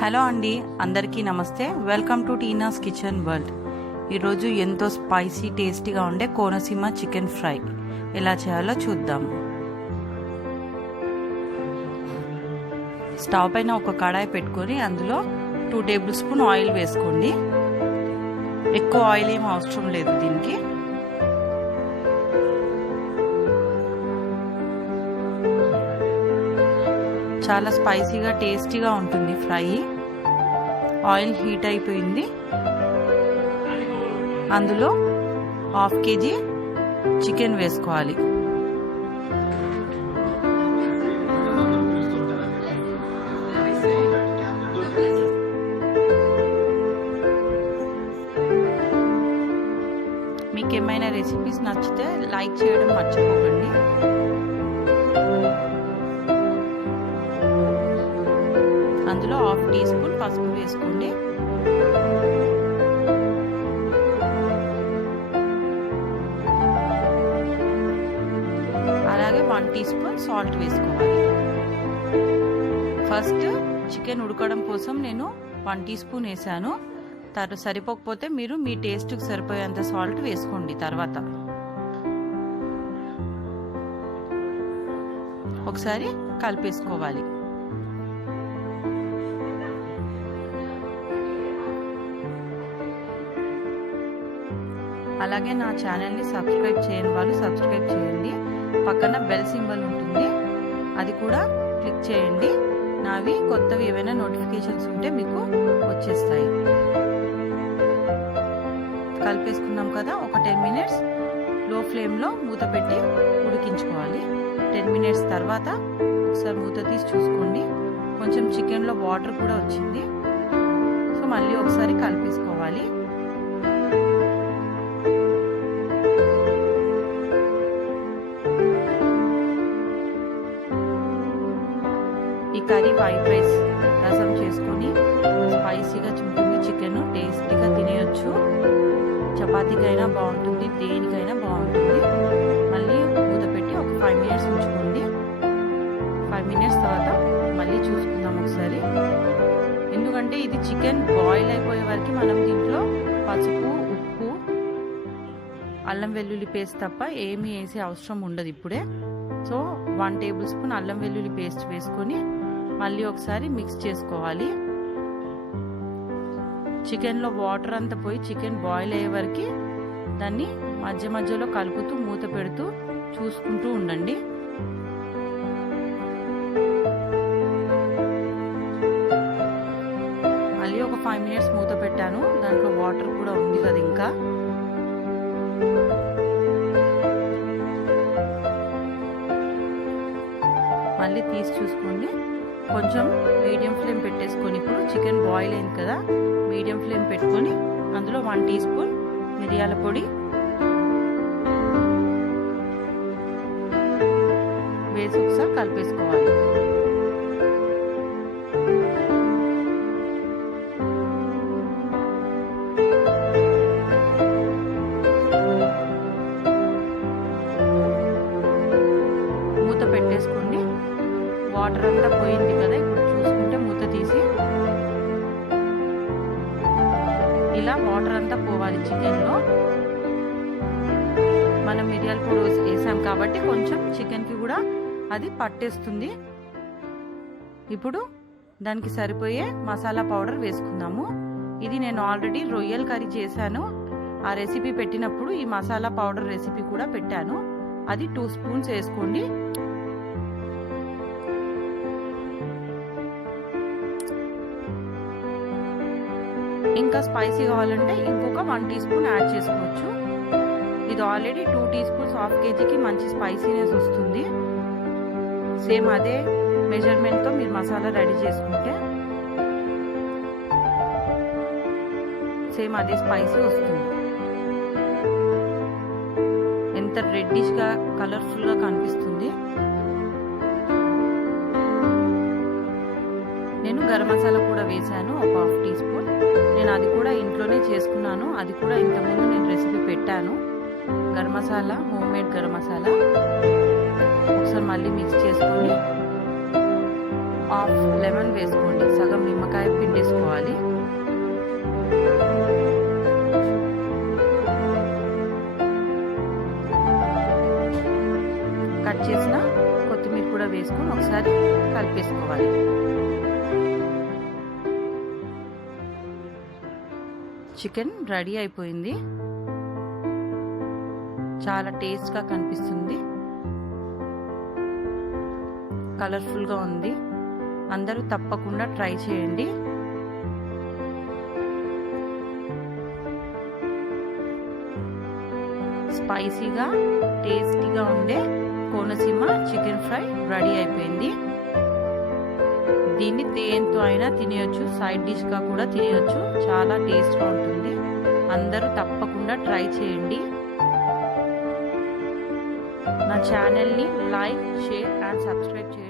Hello అండి, అందరికీ నమస్తే. Welcome to Tina's kitchen world. ఈరోజు ఎంతో స్పైసీ టేస్టీగా ఉండే కోనసీమ చికెన్ ఫ్రై ఎలా చేయాలో చూద్దాం. స్టవ్ పైన ఒక కడాయి పెట్టుకొని అందులో 2 టేబుల్ స్పూన్ ఆయిల్ వేసుకోండి. ఎక్కువ ఆయిల్ ఏం అవసరం లేదు దీనికి. చాలా స్పైసీగా టేస్టీగా ఉంటుంది ఫ్రై. ఆయిల్ హీట్ అయిపోయింది. అందులో 1/2 kg చికెన్ వేసుకోవాలి. మీకు ఏమైనా రెసిపీస్ నచ్చితే లైక్ చేయడం మర్చిపోకండి. అందులో 1/2 టీ స్పూన్ పసుపు వేసుకోండి. అలాగే 1 టీ స్పూన్ సాల్ట్ వేసుకోవాలి. ఫస్ట్ చికెన్ ఉడకడం కోసం నేను 1 టీ స్పూన్ వేసాను. సరిపోకపోతే మీరు మీ టేస్ట్కి సరిపోయేంత సాల్ట్ వేసుకోండి. తర్వాత ఒకసారి కలిపేసుకోవాలి. అలాగే నా ఛానల్ని సబ్స్క్రైబ్ చేయని వాళ్ళు సబ్స్క్రైబ్ చేయండి. పక్కన బెల్ సింబల్ ఉంటుంది, అది కూడా క్లిక్ చేయండి. నావి కొత్తవి ఏవైనా నోటిఫికేషన్స్ ఉంటే మీకు వచ్చేస్తాయి. కలిపేసుకున్నాం కదా. ఒక 10 మినిట్స్ లో ఫ్లేమ్లో మూత పెట్టి ఉడికించుకోవాలి. 10 మినిట్స్ తర్వాత ఒకసారి మూత తీసి చూసుకోండి. కొంచెం చికెన్లో వాటర్ కూడా వచ్చింది. సో మళ్ళీ ఒకసారి కలిపేసుకోవాలి. ఈ కర్రీ వైట్ రైస్ రసం చేసుకొని స్పైసీగా ఉంటుంది. చికెన్ టేస్టీగా తినేయచ్చు. చపాతీకైనా బాగుంటుంది, దేనికైనా బాగుంటుంది. మళ్ళీ మూత పెట్టి ఒక 5 మినిట్స్ ఉంచుకోండి. 5 మినిట్స్ తర్వాత మళ్ళీ చూసుకుందాం ఒకసారి. ఎందుకంటే ఇది చికెన్ బాయిల్ అయిపోయే వరకు మనం దీంట్లో పసుపు, ఉప్పు, అల్లం వెల్లుల్లి పేస్ట్ తప్ప ఏమీ వేసే అవసరం ఉండదు ఇప్పుడే. సో 1 టేబుల్ స్పూన్ అల్లం వెల్లుల్లి పేస్ట్ వేసుకొని మళ్ళీ ఒకసారి మిక్స్ చేసుకోవాలి. చికెన్లో వాటర్ అంతా పోయి చికెన్ బాయిల్ అయ్యే వరకు దాన్ని మధ్య మధ్యలో కలుపుతూ మూత పెడుతూ చూసుకుంటూ ఉండండి. మళ్ళీ ఒక 5 మినిట్స్ మూత పెట్టాను. దాంట్లో వాటర్ కూడా ఉంది కదా ఇంకా. మళ్ళీ తీసి చూసుకోండి. కొంచెం మీడియం ఫ్లేమ్ పెట్టేసుకొని ఇప్పుడు చికెన్ బాయిల్ అయింది కదా, మీడియం ఫ్లేమ్ పెట్టుకొని అందులో 1 టీ స్పూన్ మిరియాల పొడి వేసి ఒకసారి కలిపేసుకోవాలి. మూత పెట్టేసుకోండి. వాటర్ అంతా పోయింది కదా. ఇప్పుడు చూసుకుంటే మూత తీసి ఇలా వాటర్ అంతా పోవాలి చికెన్లో. మనం మిరియాల పొడి వేసాం కాబట్టి కొంచెం చికెన్కి కూడా అది పట్టేస్తుంది. ఇప్పుడు దానికి సరిపోయే మసాలా పౌడర్ వేసుకుందాము. ఇది నేను ఆల్రెడీ రొయ్యల కర్రీ చేశాను. ఆ రెసిపీ పెట్టినప్పుడు ఈ మసాలా పౌడర్ రెసిపీ కూడా పెట్టాను. అది 2 స్పూన్స్ వేసుకోండి. ఇంకా స్పైసీ కావాలంటే ఇంకొక 1 టీ స్పూన్ యాడ్ చేసుకోవచ్చు. ఇది ఆల్రెడీ 2 టీ స్పూన్స్ 1/2 kgకి మంచి స్పైసీనెస్ వస్తుంది. సేమ్ అదే మెజర్మెంట్తో మీరు మసాలా రెడీ చేసుకుంటే సేమ్ అదే స్పైసీ వస్తుంది. ఎంత రెడ్డిష్గా కలర్ఫుల్గా కనిపిస్తుంది. నేను గరం మసాలా కూడా వేసాను, ఒక 1/2 టీ స్పూన్. నేను అది కూడా ఇంట్లోనే చేసుకున్నాను. అది కూడా ఇంతకుముందు నేను రెసిపీ పెట్టాను. Garam masala, home made garam masala. ఒకసారి మళ్ళీ మిక్స్ చేసుకొని హాఫ్ లెమన్ వేసుకోండి, సగం నిమ్మకాయ నిమ్మకాయ పిండేసుకోవాలి. కట్ చేసిన కొత్తిమీర కూడా వేసుకొని ఒకసారి కలిపేసుకోవాలి. చికెన్ రెడీ అయిపోయింది. చాలా టేస్ట్గా కనిపిస్తుంది, కలర్ఫుల్గా ఉంది. అందరూ తప్పకుండా ట్రై చేయండి. స్పైసీగా టేస్టీగా ఉండే కోనసీమ చికెన్ ఫ్రై రెడీ అయిపోయింది. దీన్ని దేంతో అయినా తినేయొచ్చు, సైడ్ డిష్గా కూడా తినేయొచ్చు. చాలా టేస్ట్గా ఉంటుంది. అందరూ తప్పకుండా ట్రై చేయండి. నా ఛానల్ని లైక్, షేర్ అండ్ సబ్స్క్రైబ్ చేయండి.